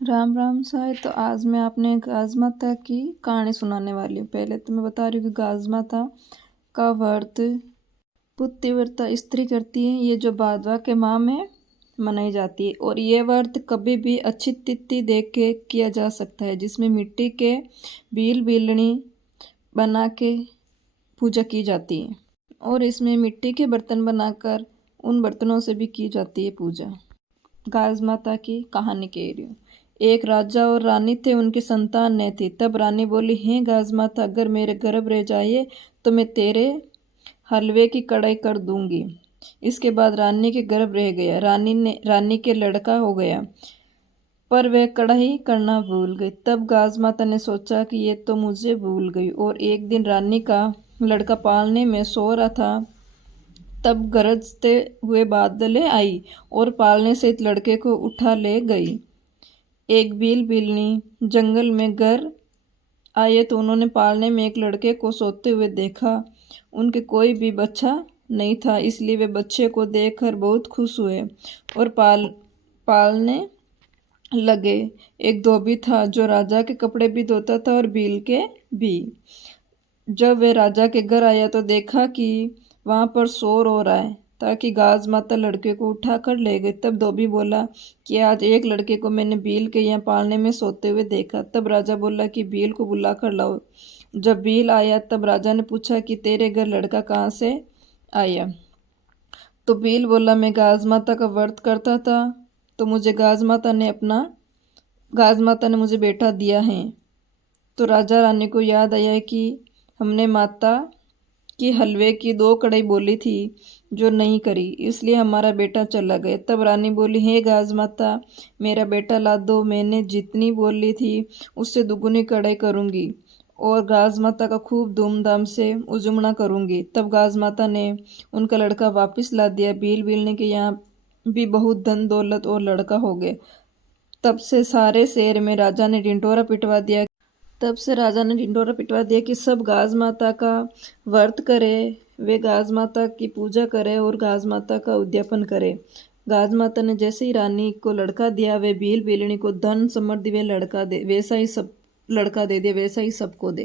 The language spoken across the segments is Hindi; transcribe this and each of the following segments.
राम राम साई। तो आज मैं आपने गाज माता की कहानी सुनाने वाली हूँ। पहले तो मैं बता रही हूँ कि गाज माता का व्रत पुत्रव्रता स्त्री करती है। ये जो भादवा के माह में मनाई जाती है और ये व्रत कभी भी अच्छी तिथि देख के किया जा सकता है, जिसमें मिट्टी के बील बीलनी बना के पूजा की जाती है और इसमें मिट्टी के बर्तन बनाकर उन बर्तनों से भी की जाती है पूजा। गाज माता की कहानी कह रही हूँ। एक राजा और रानी थे, उनकी संतान नहीं थी। तब रानी बोली, हे गाज माता, अगर मेरे गर्भ रह जाए तो मैं तेरे हलवे की कढ़ाई कर दूंगी। इसके बाद रानी के गर्भ रह गया। रानी के लड़का हो गया, पर वह कढ़ाई करना भूल गई। तब गाज माता ने सोचा कि ये तो मुझे भूल गई। और एक दिन रानी का लड़का पालने में सो रहा था, तब गरजते हुए बादलें आई और पालने सहित लड़के को उठा ले गई। एक बील बीलनी जंगल में घर आए तो उन्होंने पालने में एक लड़के को सोते हुए देखा। उनके कोई भी बच्चा नहीं था, इसलिए वे बच्चे को देखकर बहुत खुश हुए और पालने लगे। एक धोबी था जो राजा के कपड़े भी धोता था और बील के भी। जब वे राजा के घर आया तो देखा कि वहां पर शोर हो रहा है, ताकि गाज माता लड़के को उठा कर ले गई। तब धोबी बोला कि आज एक लड़के को मैंने बील के यहाँ पालने में सोते हुए देखा। तब राजा बोला कि बील को बुला कर लाओ। जब बील आया तब राजा ने पूछा कि तेरे घर लड़का कहाँ से आया। तो बील बोला, मैं गाज माता का व्रत करता था तो मुझे गाज माता ने मुझे बेटा दिया है। तो राजा रानी को याद आया कि हमने माता की हलवे की 2 कढ़ाई बोली थी जो नहीं करी, इसलिए हमारा बेटा चला गया। तब रानी बोली, हे गाज माता, मेरा बेटा ला दो। मैंने जितनी बोली थी उससे दुगुनी कढ़ाई करूंगी और गाज माता का खूब धूमधाम से उजुमना करूंगी। तब गाज माता ने उनका लड़का वापस ला दिया। बील बीलने के यहाँ भी बहुत धन दौलत और लड़का हो गए। तब से सारे शहर में राजा ने ढिंढोरा पिटवा दिया कि सब गाज माता का व्रत करे, वे गाज माता की पूजा करे और गाज माता का उद्यापन करे। गाज माता ने जैसे ही रानी को लड़का दिया, वे बील बीलनी को धन समृद्धि वे लड़का दे दिया, वैसा ही सबको दे।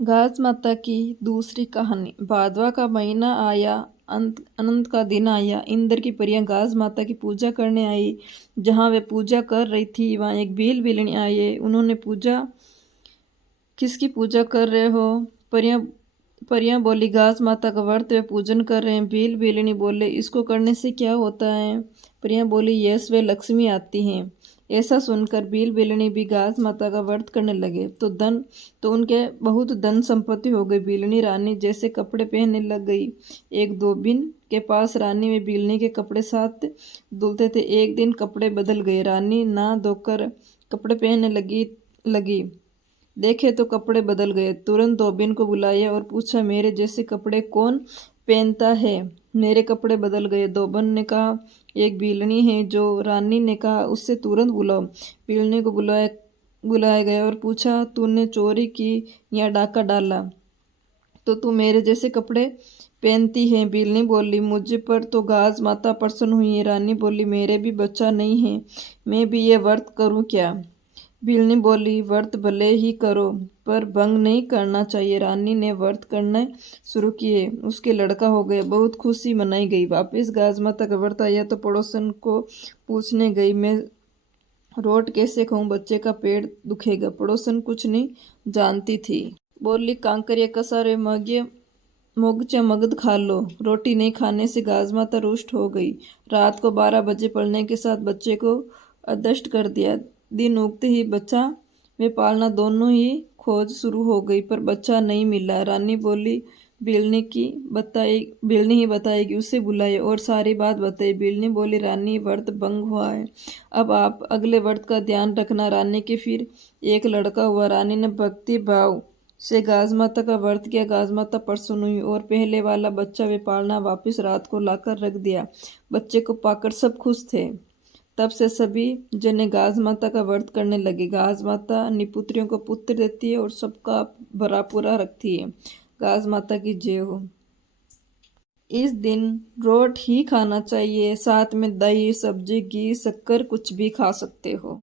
गाज माता की दूसरी कहानी। भादवा का महीना आया, अनंत का दिन आया। इंद्र की परियां गाज माता की पूजा करने आई। जहाँ वे पूजा कर रही थी वहाँ एक बील बीलनी आए। उन्होंने पूजा, किसकी पूजा कर रहे हो? परियां बोली, गाज माता का व्रत वे पूजन कर रहे हैं। बील बीलनी बोले, इसको करने से क्या होता है? परियां बोली, यश वे लक्ष्मी आती हैं। ऐसा सुनकर बील बीलनी भी गाज माता का व्रत करने लगे तो उनके बहुत धन संपत्ति हो गई। बीलनी रानी जैसे कपड़े पहनने लग गई। एक धोबिन के पास रानी व बीलनी के कपड़े साथ धुलते थे। एक दिन कपड़े बदल गए। रानी ना धोकर कपड़े पहनने लगी देखे तो कपड़े बदल गए। तुरंत धोबिन को बुलाया और पूछा, मेरे जैसे कपड़े कौन पहनता है? मेरे कपड़े बदल गए। धोबन ने कहा, एक बीलनी है। जो रानी ने कहा, उससे तुरंत बुलाओ। बीलनी को बुलाया गया और पूछा, तूने चोरी की या डाका डाला तो तू मेरे जैसे कपड़े पहनती है? बीलनी बोली, मुझे पर तो गाज माता प्रसन्न हुई है। रानी बोली, मेरे भी बच्चा नहीं है, मैं भी ये व्रत करूं क्या? बीलनी बोली, व्रत भले ही करो पर भंग नहीं करना चाहिए। रानी ने व्रत करने शुरू किए। उसके लड़का हो गया। बहुत खुशी मनाई गई। वापस गाज माता का व्रत आया तो पड़ोसन को पूछने गई, मैं रोट कैसे खाऊं, बच्चे का पेट दुखेगा। पड़ोसन कुछ नहीं जानती थी। बोली, कांकरिया कसारे मोगचे मगध खा लो। रोटी नहीं खाने से गाज माता रुष्ट हो गई। रात को 12 बजे पड़ने के साथ बच्चे को अदृष्ट कर दिया। दिन उगते ही बच्चा वे पालना दोनों ही खोज शुरू हो गई, पर बच्चा नहीं मिला। रानी बोली, बीलनी ही बताएगी, उसे बुलाए और सारी बात बताई। बीलनी बोली, रानी, व्रत भंग हुआ है, अब आप अगले व्रत का ध्यान रखना। रानी के फिर एक लड़का हुआ। रानी ने भक्ति भाव से गाज माता का व्रत किया। गाज माता प्रसन्न हुई और पहले वाला बच्चा वे पालना वापस रात को लाकर रख दिया। बच्चे को पाकर सब खुश थे। तब से सभी जने गाज माता का व्रत करने लगे। गाज माता निपुत्रियों को पुत्र देती है और सबका भरा पूरा रखती है। गाज माता की जय हो। इस दिन रोट ही खाना चाहिए, साथ में दही, सब्जी, घी, शक्कर कुछ भी खा सकते हो।